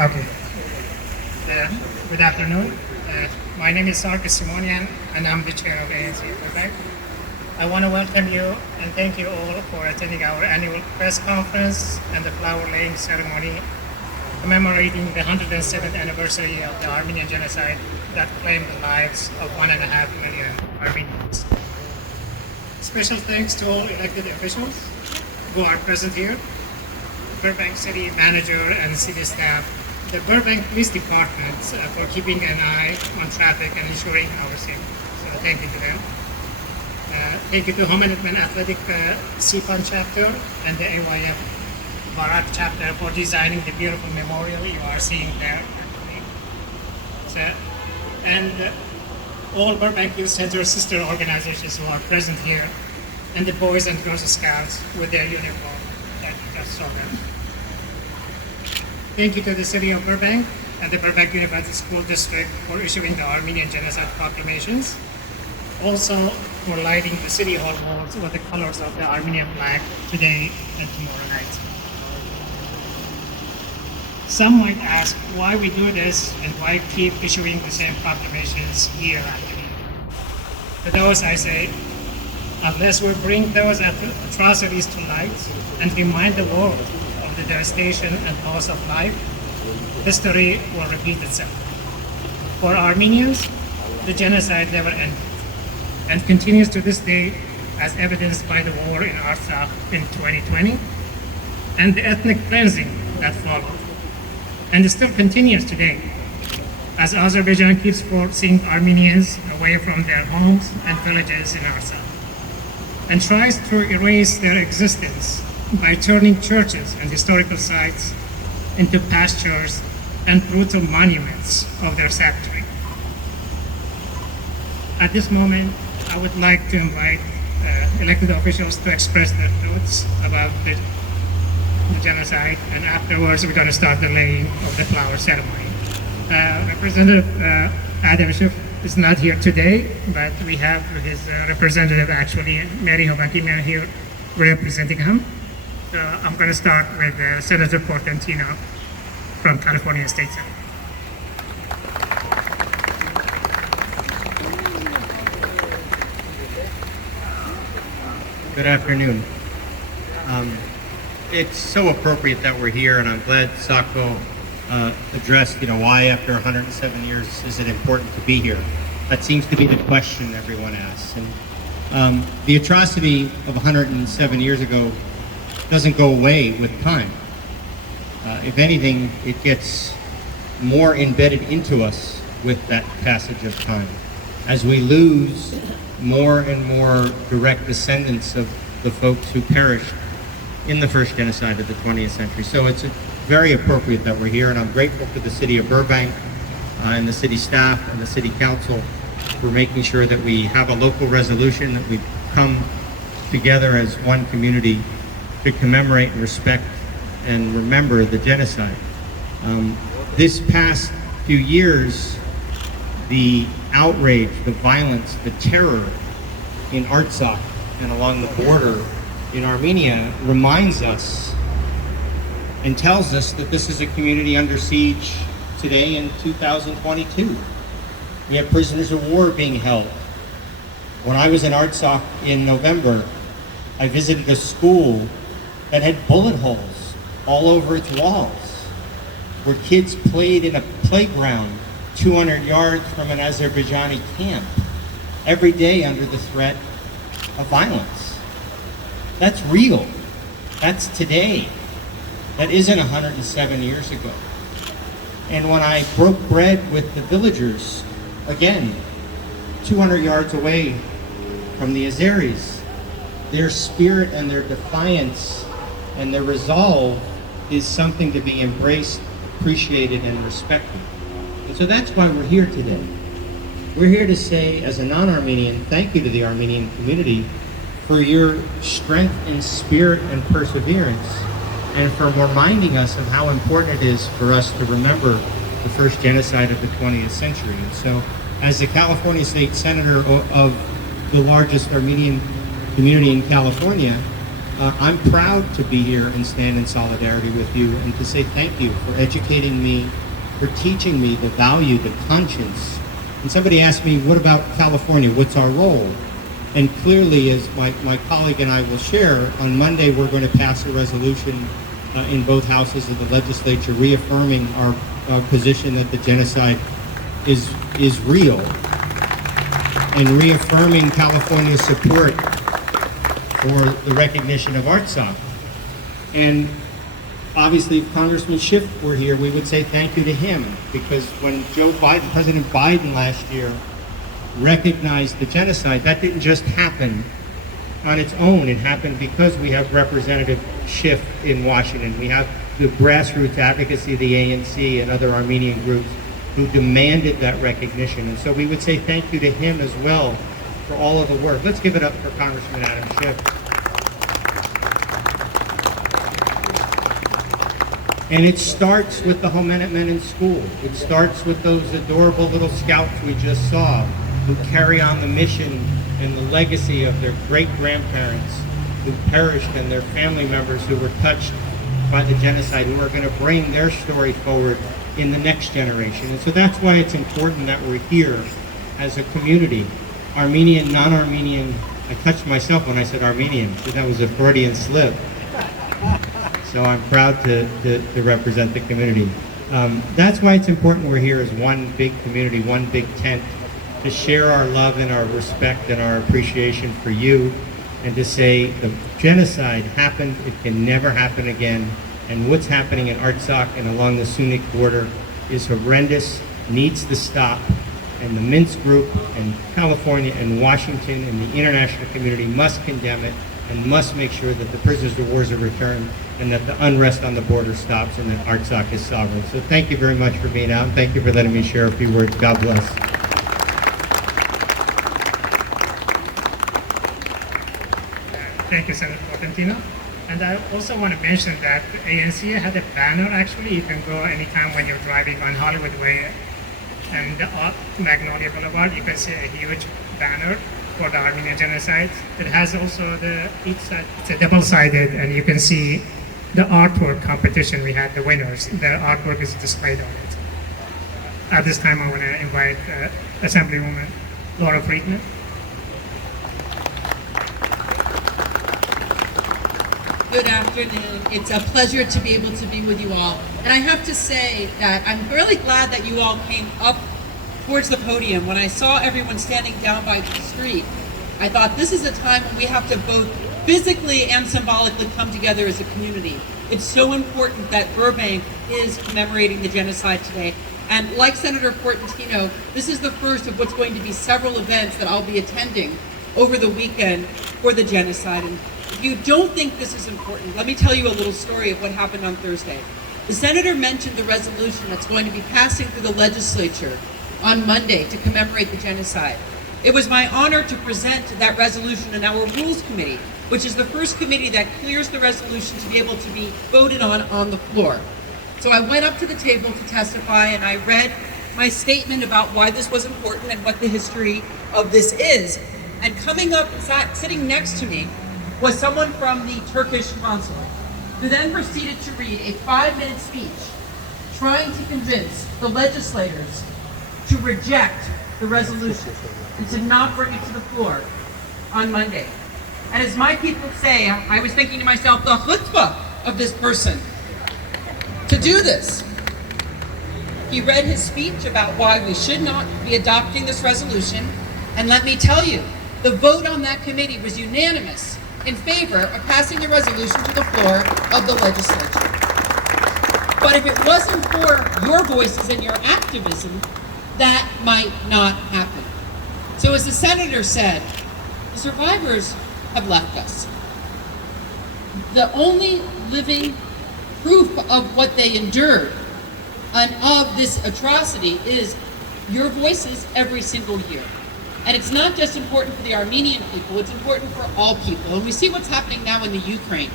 Okay. Good afternoon. My name is Sarkis Simonian, and I'm the chair of ANC Burbank. I want to welcome you and thank you all for attending our annual press conference and the flower-laying ceremony commemorating the 107th anniversary of the Armenian Genocide that claimed the lives of 1.5 million Armenians. Special thanks to all elected officials who are present here, Burbank City Manager and city staff, the Burbank Police Department for keeping an eye on traffic and ensuring our safety. So thank you to them. Thank you to Homenetmen Athletic CPAN chapter and the AYF Barak chapter for designing the beautiful memorial you are seeing there. So, and all Burbank Youth Center sister organizations who are present here, and the Boys and Girls Scouts with their uniform that you just saw them. Thank you to the City of Burbank and the Burbank University School District for issuing the Armenian Genocide proclamations. Also for lighting the City Hall walls with the colors of the Armenian flag today and tomorrow night. Some might ask why we do this and why keep issuing the same proclamations year after year. To those I say, unless we bring those atrocities to light and remind the world of the devastation and loss of life, history will repeat itself. For Armenians, the genocide never ended and continues to this day, as evidenced by the war in Artsakh in 2020 and the ethnic cleansing that followed, and it still continues today as Azerbaijan keeps forcing Armenians away from their homes and villages in Artsakh and tries to erase their existence by turning churches and historical sites into pastures and brutal monuments of their savagery. At this moment, I would like to invite elected officials to express their thoughts about the genocide, and afterwards we're going to start the laying of the flower ceremony. Representative Adam Schiff is not here today, but we have his representative, actually, Mary Hovakimian, here representing him. So I'm going to start with Senator Portantino from California State Senate. Good afternoon. It's so appropriate that we're here, and I'm glad Sako addressed, why after 107 years is it important to be here? That seems to be the question everyone asks. And the atrocity of 107 years ago doesn't go away with time. If anything, it gets more embedded into us with that passage of time, as we lose more and more direct descendants of the folks who perished in the first genocide of the 20th century. So it's very appropriate that we're here, and I'm grateful to the city of Burbank and the city staff and the city council for making sure that we have a local resolution, that we come together as one community to commemorate and respect and remember the genocide. This past few years, the outrage, the violence, the terror in Artsakh and along the border in Armenia reminds us and tells us that this is a community under siege today in 2022. We have prisoners of war being held. When I was in Artsakh in November, I visited a school that had bullet holes all over its walls, where kids played in a playground 200 yards from an Azerbaijani camp every day under the threat of violence. That's real. That's today. That isn't 107 years ago. And when I broke bread with the villagers, again, 200 yards away from the Azeris, their spirit and their defiance and their resolve is something to be embraced, appreciated, and respected. And so that's why we're here today. We're here to say, as a non-Armenian, thank you to the Armenian community for your strength and spirit and perseverance, and for reminding us of how important it is for us to remember the first genocide of the 20th century. And so, as the California State Senator of the largest Armenian community in California, I'm proud to be here and stand in solidarity with you and to say thank you for educating me, for teaching me the value, the conscience. And somebody asked me, what about California? What's our role? And clearly, as my colleague and I will share, on Monday we're going to pass a resolution in both houses of the legislature reaffirming our position that the genocide is real, and reaffirming California's support for the recognition of Artsakh. And obviously, if Congressman Schiff were here, we would say thank you to him, because when President Biden last year recognized the genocide, that didn't just happen on its own. It happened because we have Representative Schiff in Washington. We have the grassroots advocacy of the ANC and other Armenian groups who demanded that recognition. And so we would say thank you to him as well for all of the work. Let's give it up for Congressman Adam Schiff. And it starts with the Homenet men in school. It starts with those adorable little scouts we just saw who carry on the mission and the legacy of their great-grandparents who perished and their family members who were touched by the genocide, who are going to bring their story forward in the next generation. And so that's why it's important that we're here as a community, Armenian, non-Armenian. I touched myself when I said Armenian, so that was a Freudian slip. So I'm proud to represent the community. That's why it's important we're here as one big community, one big tent, to share our love and our respect and our appreciation for you, and to say the genocide happened, it can never happen again, and what's happening in Artsakh and along the Sunnik border is horrendous, needs to stop, and the Minsk Group and California and Washington and the international community must condemn it and must make sure that the prisoners of war are returned and that the unrest on the border stops and that Artsakh is sovereign. So thank you very much for being out, and thank you for letting me share a few words. God bless. Thank you, Senator Portantino. And I also want to mention that the ANC had a banner, actually. You can go anytime when you're driving on Hollywood Way and Magnolia Boulevard. You can see a huge banner for the Armenian genocide. It has also it's a double-sided, and you can see the artwork competition. We had the winners. The artwork is displayed on it. At this time, I want to invite Assemblywoman Laura Friedman. Good afternoon. It's a pleasure to be able to be with you all. And I have to say that I'm really glad that you all came up towards the podium. When I saw everyone standing down by the street, I thought this is a time when we have to both physically and symbolically come together as a community. It's so important that Burbank is commemorating the genocide today, And like Senator Portantino, this is the first of what's going to be several events that I'll be attending over the weekend for the genocide. And if you don't think this is important, let me tell you a little story of what happened on Thursday. The senator mentioned the resolution that's going to be passing through the legislature on Monday to commemorate the genocide. It was my honor to present that resolution in our Rules Committee, which is the first committee that clears the resolution to be able to be voted on the floor. So I went up to the table to testify, and I read my statement about why this was important and what the history of this is. And coming up, sitting next to me, was someone from the Turkish consulate, who then proceeded to read a 5-minute speech trying to convince the legislators to reject the resolution and to not bring it to the floor on Monday. And as my people say, I was thinking to myself, the chutzpah of this person to do this. He read his speech about why we should not be adopting this resolution, and let me tell you, the vote on that committee was unanimous in favor of passing the resolution to the floor of the legislature. But if it wasn't for your voices and your activism, that might not happen. So as the senator said, the survivors have left us. The only living proof of what they endured and of this atrocity is your voices every single year. And it's not just important for the Armenian people, it's important for all people. And we see what's happening now in the Ukraine.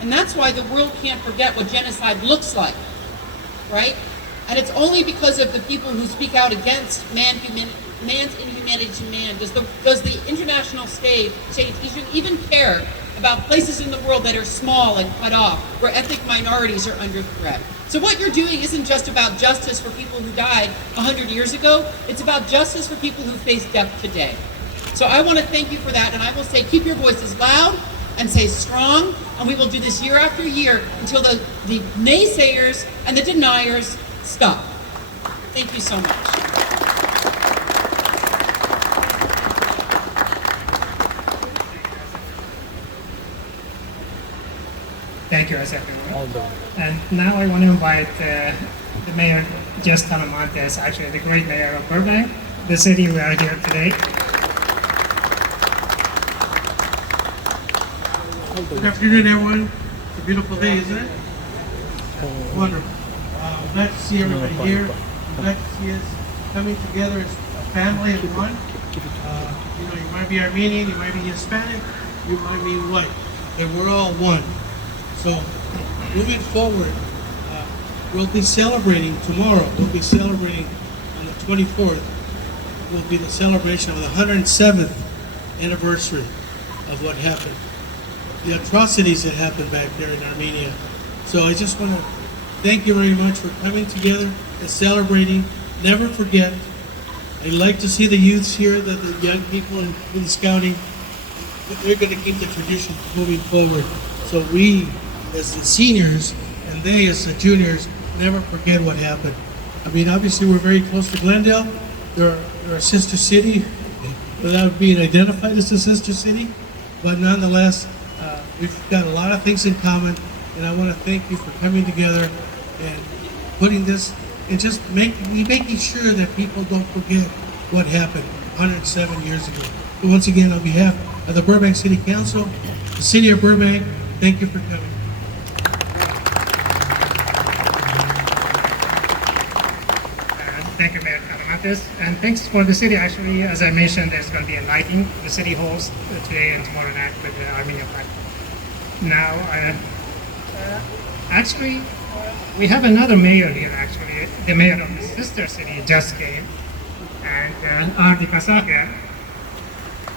And that's why the world can't forget what genocide looks like, right? And it's only because of the people who speak out against man's inhumanity to man does the international stage even care about places in the world that are small and cut off, where ethnic minorities are under threat. So what you're doing isn't just about justice for people who died 100 years ago, it's about justice for people who face death today. So I want to thank you for that, and I will say keep your voices loud and stay strong, and we will do this year after year until the naysayers and the deniers stop. Thank you so much. Thank you, everyone. And now I want to invite the Mayor, Jess Talamantes, actually the great mayor of Burbank, the city we are here today. Good afternoon, everyone. It's a beautiful day, isn't it? Wonderful. I'm glad to see everybody here. I'm glad to see us coming together as a family of one. You might be Armenian, you might be Hispanic, you might be white, and we're all one. So, moving forward, we'll be celebrating tomorrow. We'll be celebrating on the 24th. Will be the celebration of the 107th anniversary of what happened, the atrocities that happened back there in Armenia. So I just want to thank you very much for coming together and celebrating. Never forget. I'd like to see the youths here, the young people in the scouting. They're going to keep the tradition moving forward. So we, as the seniors, and they as the juniors, never forget what happened. I mean, obviously we're very close to Glendale. They're a sister city, without being identified as a sister city, but nonetheless, we've got a lot of things in common, and I want to thank you for coming together and putting this, and just making sure that people don't forget what happened 107 years ago. So once again, on behalf of the Burbank City Council, the City of Burbank, thank you for coming. Thank you, Mayor Talamantes. And thanks for the city. Actually, as I mentioned, there's going to be a lighting the city halls today and tomorrow night with the Armenian flag. Now, actually, we have another mayor here, actually. The mayor of the sister city just came, and Ardi Kasaka.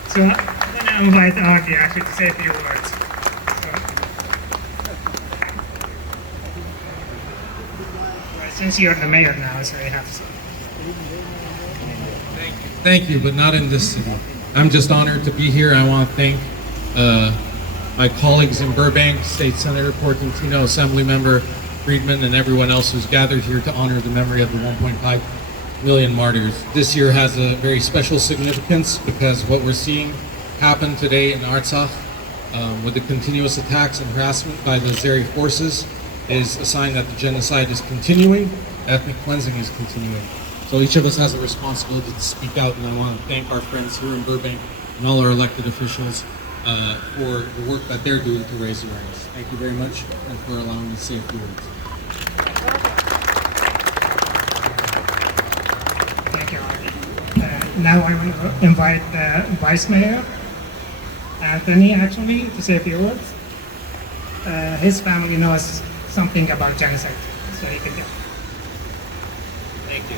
So I'm going to invite Ardi actually to say a few words. Since you're the mayor now, so you have to say. Thank you, but not in this city. I'm just honored to be here. I want to thank my colleagues in Burbank, State Senator Portantino, Assemblymember Friedman, and everyone else who's gathered here to honor the memory of the 1.5 million martyrs. This year has a very special significance because what we're seeing happen today in Artsakh with the continuous attacks and harassment by the Azeri forces is a sign that the genocide is continuing, ethnic cleansing is continuing. So each of us has a responsibility to speak out, and I want to thank our friends here in Burbank and all our elected officials for the work that they're doing to raise awareness. Thank you very much, and for allowing me to say a few words. Thank you, Artie. Now I will invite the Vice Mayor, Anthony, actually, to say a few words. His family knows something about genocide, so he can go.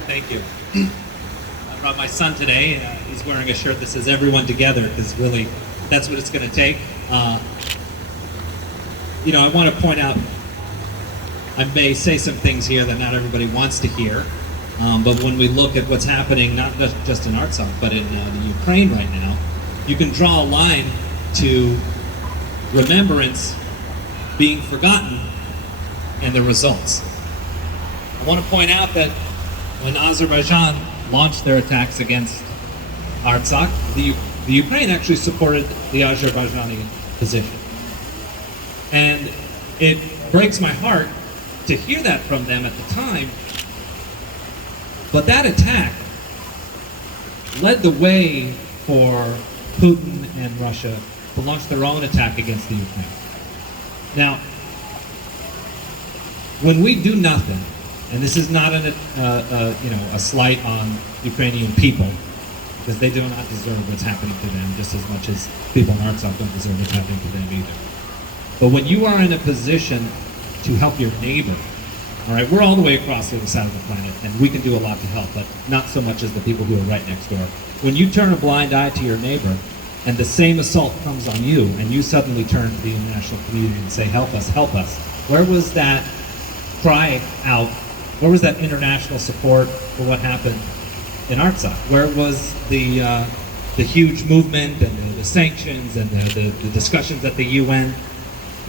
Thank you. I brought my son today. He's wearing a shirt that says "Everyone Together" because really, that's what it's going to take. You know, I want to point out, I may say some things here that not everybody wants to hear, but when we look at what's happening, not just in Artsakh, but in the Ukraine right now, you can draw a line to remembrance being forgotten and the results. I want to point out that when Azerbaijan launched their attacks against Artsakh, the Ukraine actually supported the Azerbaijani position. And it breaks my heart to hear that from them at the time. But that attack led the way for Putin and Russia to launch their own attack against the Ukraine. Now, when we do nothing, and this is not a slight on Ukrainian people, because they do not deserve what's happening to them just as much as people in Artsakh don't deserve what's happening to them either. But when you are in a position to help your neighbor, all right, we're all the way across the other side of the planet, and we can do a lot to help, but not so much as the people who are right next door. When you turn a blind eye to your neighbor, and the same assault comes on you, and you suddenly turn to the international community and say, help us, where was that cry out? Where was that international support for what happened in Artsakh? Where was the huge movement and the sanctions and the discussions at the UN?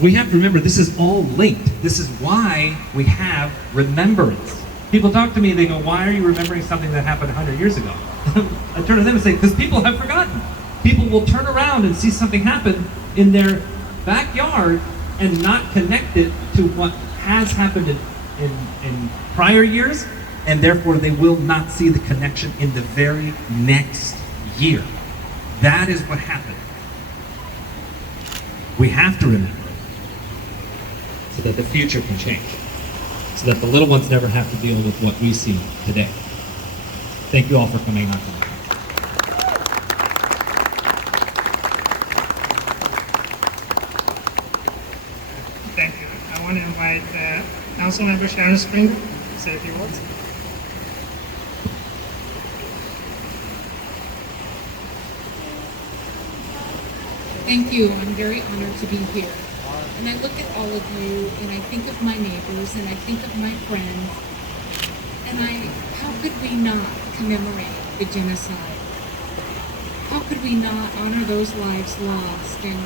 We have to remember this is all linked. This is why we have remembrance. People talk to me and they go, why are you remembering something that happened 100 years ago? I turn to them and say, because people have forgotten. People will turn around and see something happen in their backyard and not connect it to what has happened in prior years, and therefore they will not see the connection in the very next year. That is what happened. We have to remember so that the future can change, so that the little ones never have to deal with what we see today. Thank you all for coming out tonight. Thank you. I want to invite Councilmember Sharon Springer to say a few words. Thank you. I'm very honored to be here. And I look at all of you, and I think of my neighbors, and I think of my friends, and how could we not commemorate the genocide? How could we not honor those lives lost? And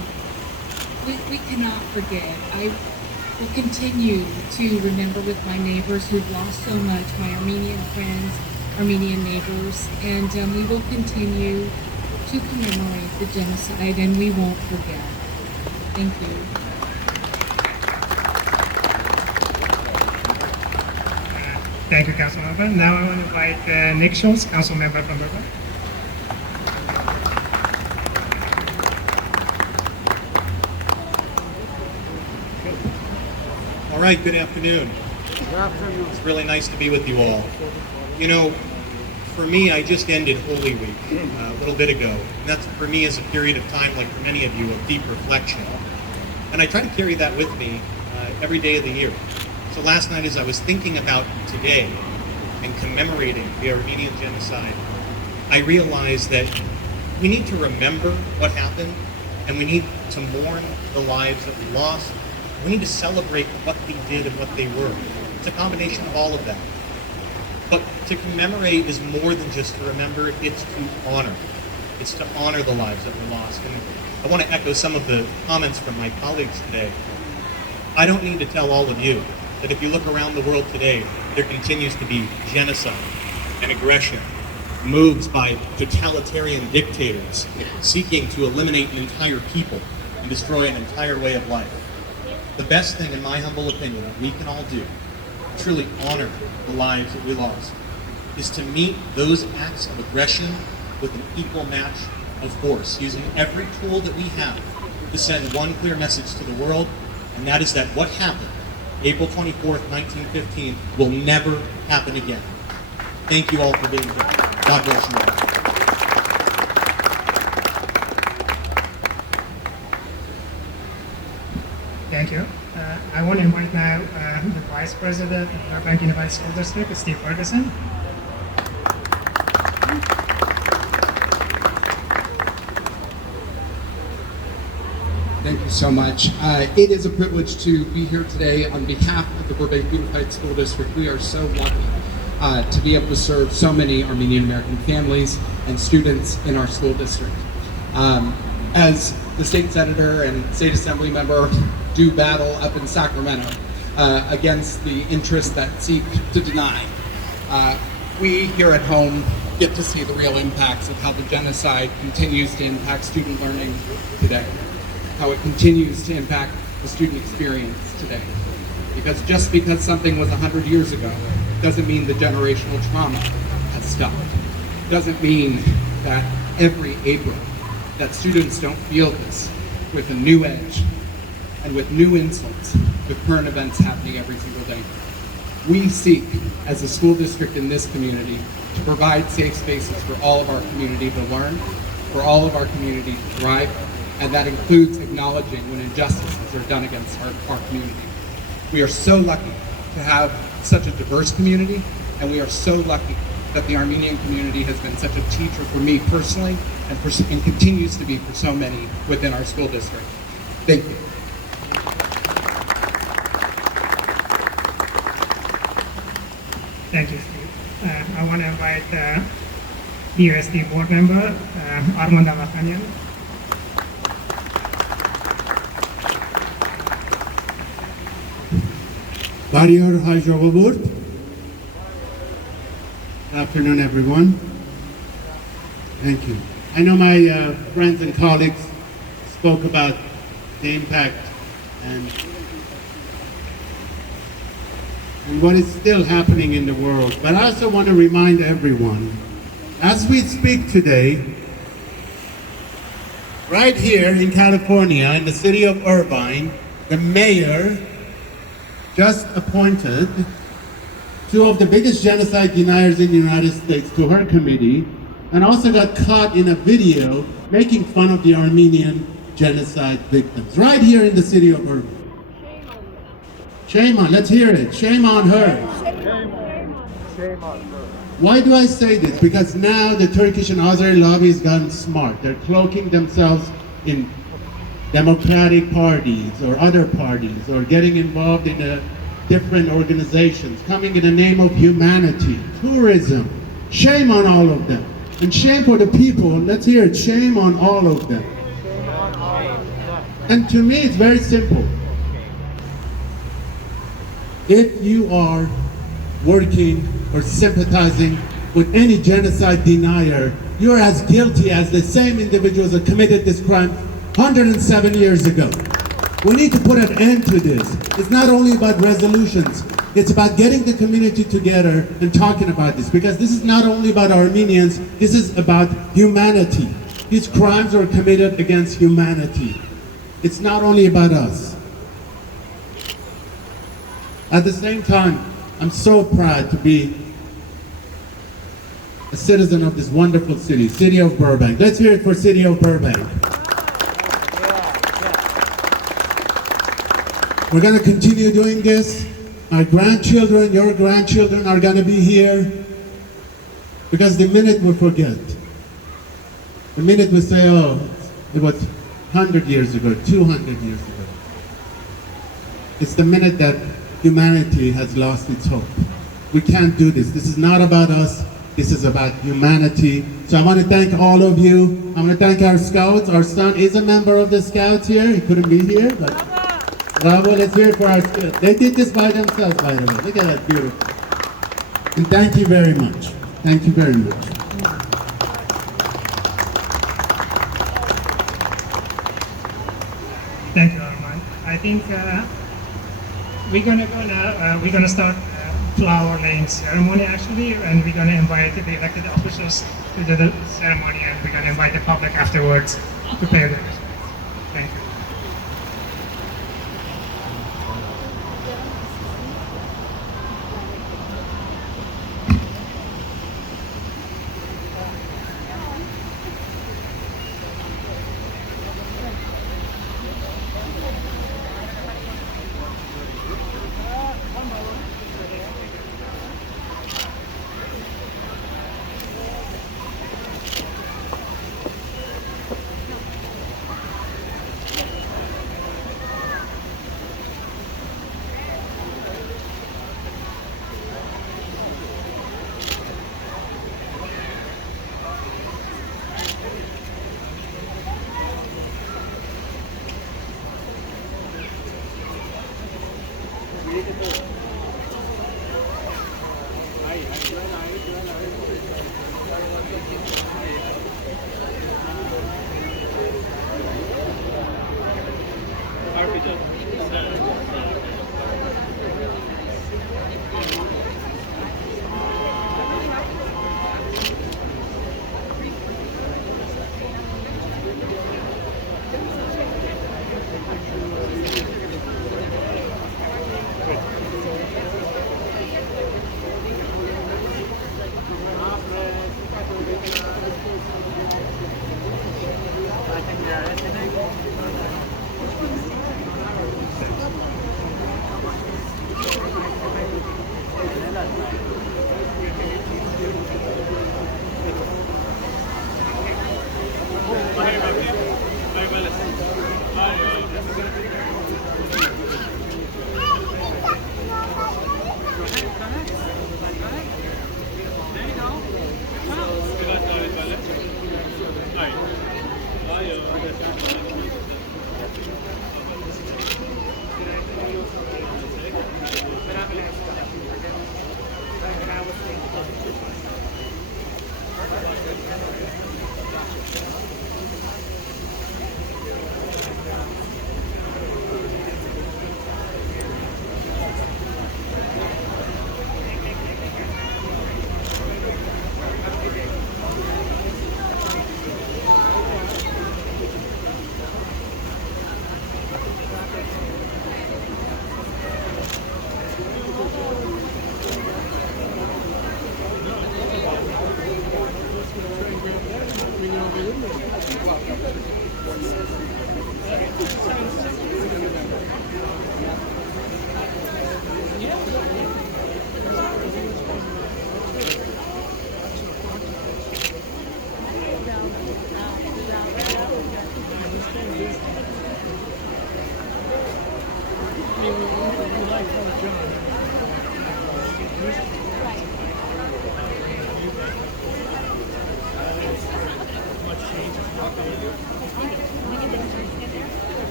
we cannot forget. I will continue to remember with my neighbors who've lost so much, my Armenian friends, Armenian neighbors, and we will continue to commemorate the genocide, and we won't forget. Thank you. Thank you, Councilmember. Now I want to invite Nick Schultz, Councilmember from Burbank. All right, good afternoon. It's really nice to be with you all. You know, for me, I just ended Holy Week a little bit ago. And that for me is a period of time, like for many of you, of deep reflection. And I try to carry that with me every day of the year. So last night as I was thinking about today and commemorating the Armenian genocide, I realized that we need to remember what happened, and we need to mourn the lives that we lost. We need to celebrate what they did and what they were. It's a combination of all of that. But to commemorate is more than just to remember, it's to honor. It's to honor the lives that were lost. And I want to echo some of the comments from my colleagues today. I don't need to tell all of you that if you look around the world today, there continues to be genocide and aggression, moves by totalitarian dictators seeking to eliminate an entire people and destroy an entire way of life. The best thing, in my humble opinion, that we can all do, truly honor the lives that we lost, is to meet those acts of aggression with an equal match of force, using every tool that we have to send one clear message to the world, and that is that what happened April 24th, 1915 will never happen again. Thank you all for being here. God bless you all. Thank you. I want to invite now the Vice President of Burbank Unified School District, Steve Ferguson. Thank you so much. It is a privilege to be here today on behalf of the Burbank Unified School District. We are so lucky to be able to serve so many Armenian American families and students in our school district. As the state senator and state assembly member do battle up in Sacramento against the interests that seek to deny, we here at home get to see the real impacts of how the genocide continues to impact student learning today, how it continues to impact the student experience today. Because just because something was 100 years ago doesn't mean the generational trauma has stopped. Doesn't mean that every April that students don't feel this with a new edge and with new insults, with current events happening every single day. We seek, as a school district in this community, to provide safe spaces for all of our community to learn, for all of our community to thrive, and that includes acknowledging when injustices are done against our community. We are so lucky to have such a diverse community, and we are so lucky that the Armenian community has been such a teacher for me personally, and continues to be for so many within our school district. Thank you. Thank you, Steve. I want to invite USD board member Armenian. Barrier High Board. Afternoon, everyone. Thank you. I know my friends and colleagues spoke about the impact and what is still happening in the world, but I also want to remind everyone, as we speak today, right here in California, in the city of Irvine, the mayor just appointed two of the biggest genocide deniers in the United States to her committee, and also got caught in a video making fun of the Armenian genocide victims, right here in the city of Irvine. Shame on, let's hear it. Shame on her. Shame on her. Why do I say this? Because now the Turkish and Azeri lobby has gotten smart. They're cloaking themselves in democratic parties or other parties, or getting involved in different organizations, coming in the name of humanity, tourism. Shame on all of them. And shame for the people. Let's hear it. Shame on all of them. And to me, it's very simple. If you are working or sympathizing with any genocide denier, you're as guilty as the same individuals that committed this crime 107 years ago. We need to put an end to this. It's not only about resolutions, it's about getting the community together and talking about this, because this is not only about Armenians, this is about humanity. These crimes are committed against humanity. It's not only about us. At the same time, I'm so proud to be a citizen of this wonderful city, city of Burbank. Let's hear it for city of Burbank. We're going to continue doing this. My grandchildren, your grandchildren are going to be here, because the minute we forget, the minute we say, oh, it was 100 years ago, 200 years ago, it's the minute that humanity has lost its hope. We can't do this. This is not about us. This is about humanity. So I want to thank all of you. I want to thank our scouts. Our son is a member of the scouts here. He couldn't be here, but bravo, let's hear it for our scouts. They did this by themselves, by the way. Look at that, beautiful. And thank you very much. Thank you very much. Thank you, Armand. I think we're gonna start flower laying ceremony actually, and we're gonna invite the elected officials to do the ceremony, and we're gonna invite the public afterwards to pay their respects. Thank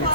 you.